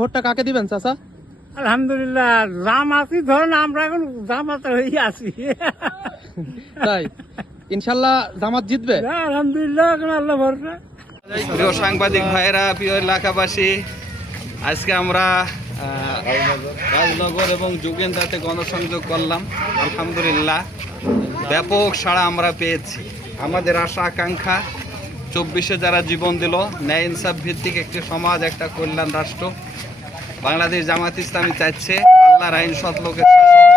ভোটটা কাকে দিবেন চাচা? আলহামদুলিল্লাহ জামাতি ধরেন আমরা এখন জামাতে হয়ে আছি। তাই ইনশাল্লাহ জামাত জিতবে। আলহামদুলিল্লাহ এখন আল্লাহ ভরসা। প্রিয় সাংবাদিক ভাইয়েরা, প্রিয় এলাকাবাসী, আজকে আমরা রাজনগর এবং যোগেন্দ্রাতে গণসংযোগ করলাম। আলহামদুলিল্লাহ ব্যাপক সাড়া আমরা পেয়েছি। আমাদের আশা আকাঙ্ক্ষা 24-এ যারা জীবন দিল, ন্যায় ইনসাফ ভিত্তিক একটি সমাজ, একটা কল্যাণ রাষ্ট্র বাংলাদেশ জামাত ইসলামী চাইছে। আল্লাহর আইন, সৎ লোকের শাসন,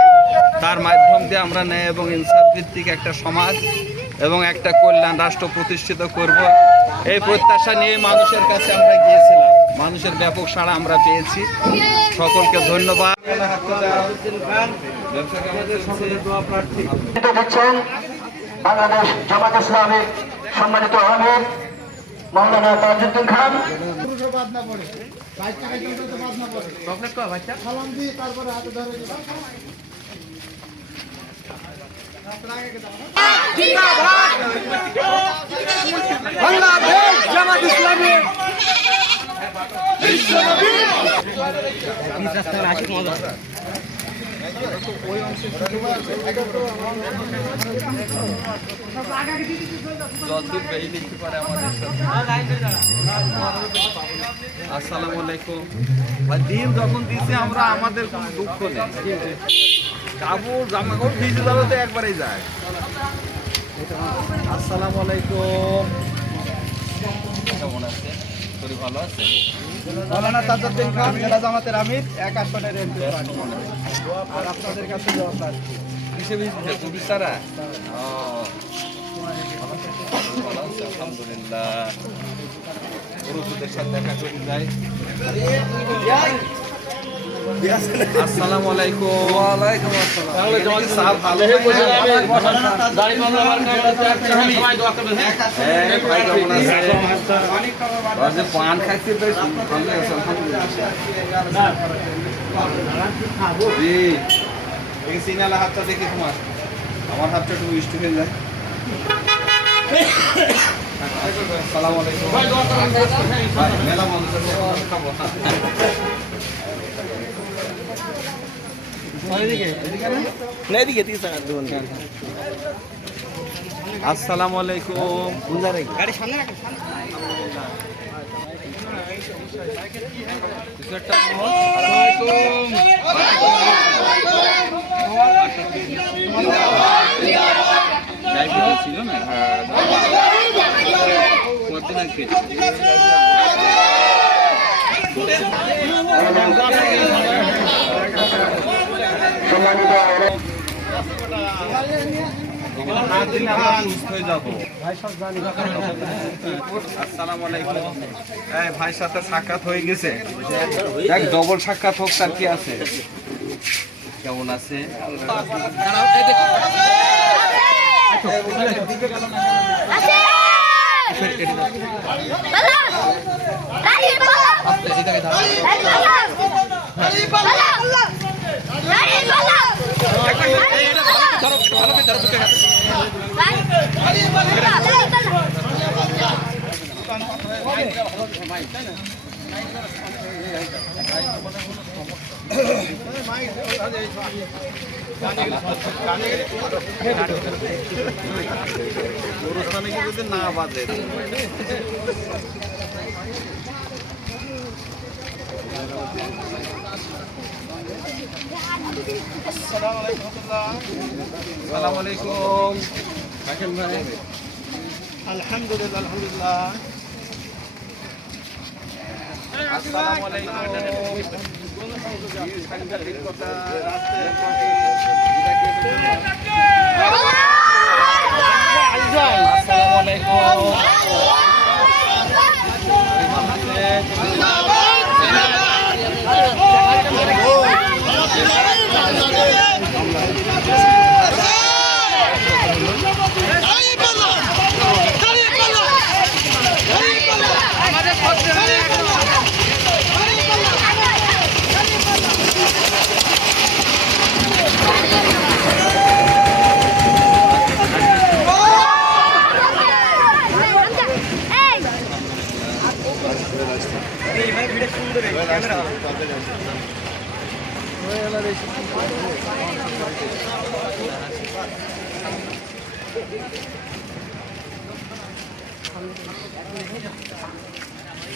তার মাধ্যম দিয়ে আমরা ন্যায় এবং ইনসাফ ভিত্তিক একটা সমাজ এবং একটা কল্যাণ রাষ্ট্র প্রতিষ্ঠিত করব। এই প্রত্যাশা নিয়ে মানুষের কাছে আমরা গিয়েছিলাম। মানুষের ব্যাপক সাড়া আমরা পেয়েছি। সকলকে ধন্যবাদ। বাংলাদেশ জামাত ইসলামের সম্মানিত আমির মাওলানা তাজউদ্দিন খান। বাংলাদেশ জামাত ইসলামী আসসালামু আলাইকুম। দিন যখন দিয়েছে আমরা, আমাদের কোনো দুঃখ নেই। কাপড় জামা কাপড় ভিজে যাবে তো একবারেই যায়। আসসালামু আলাইকুম, কেমন আছে? শরীর ভালো আছে? মাওলানা তাজউদ্দিন খান জেলা জামাতের আমির, এক আসনের এমপি। আর আপনাদের কাছে জবাব চাচ্ছি। কিসে ভিজেছে? পুলিশ তারা? ভালো আছে আলহামদুলিল্লাহ। পুরুষদের সাথে দেখা করে যাই। আসসালামু আলাইকুম। ওয়ালাইকুম আসসালাম। তাহলে তোমাদের সাহেব ভালো হয়ে বসে যাবে। দাড়ি পাল্লা আমার কাছে আছে, সবাই দোয়া করবেন। হ্যাঁ ভাই, কেমন আছে? বাজে পান খাইতে বেশ ভালো আছে আলহামদুলিল্লাহ। জি, এই সিনালা হাতটা দেখে তোমার, আমার হাতটা একটু মিষ্টি হয়ে যায়। আসসালামু আলাইকুম। ভাই মেলা মানুষ আছে, খাবো না। আসসালামু আলাইকুম। গাড়ি সামনে রাখেন। ছিল না কতদিন আগে ভাইয়ের সাথে সাক্ষাৎ হয়ে গেছে। দেখ, ডবল সাক্ষাৎ হোক, তার কি আছে? কেমন আছে? যদি না বাজে। আসসালামু আলাইকুম। আলহামদুলিল্লাহ আলহামদুলিল্লাহ। আসসালামু আলাইকুম। সাংবাদিকতা আসসালামু আলাইকুম।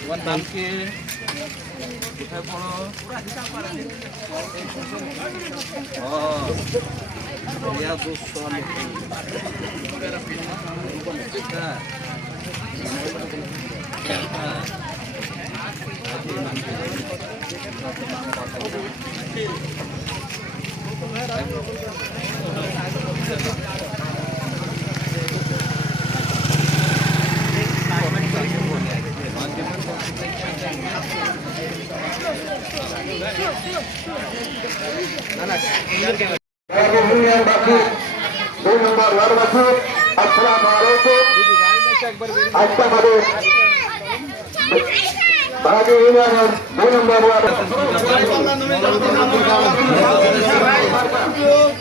তোমার নাম কি? কোথায় পড়ো? ও রিয়াদুস সালিহিন। হ্যাঁ। হ্যাঁ। ইউনিয়নবাসী 2 নম্বর ওয়ার্ডবাসী আসসালামু আলাইকুম। আজকে আমাদের বাগি ইউনিয়নের 2 নম্বর ওয়ার্ড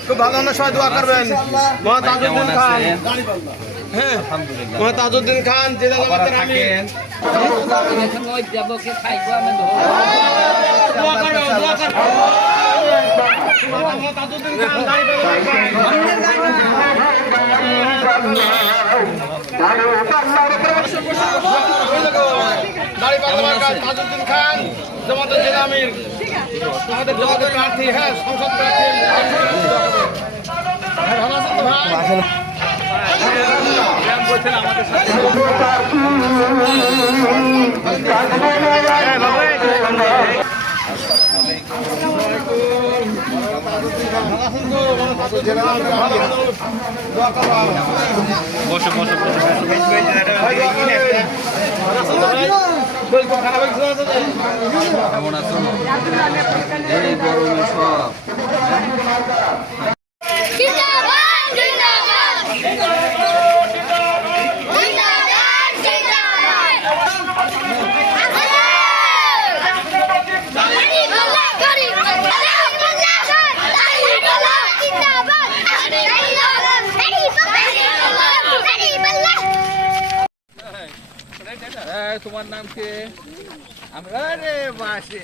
খুব ভালো না, সবাই দোয়া করবেন। মোহাম্মদ কেমন তাজউদ্দিন খান, আছেন? হ্যাঁ আলহামদুলিল্লাহ। মোহাম্মদ তাজউদ্দিন খান জেলা ভালো জামাতের আমির। থাকেন। দোয়া করবেন, দোয়া করবেন। মোহাম্মদ তাজউদ্দিন খান দাঁড়িপাল্লা তাজউদ্দিন খান জামাতের জেলা আমির, আমাদের জামাতের প্রার্থী, হ্যাঁ সংসদ প্রার্থী। ভালো আছেন তো ভাই? বসে বসে বসে কেমন আছো? এই গরমে সব জিন্দাবাদ জিন্দাবাদ জিন্দাবাদ জিন্দাবাদ গরিব তোমার নাম কি? আমরা রে বাসে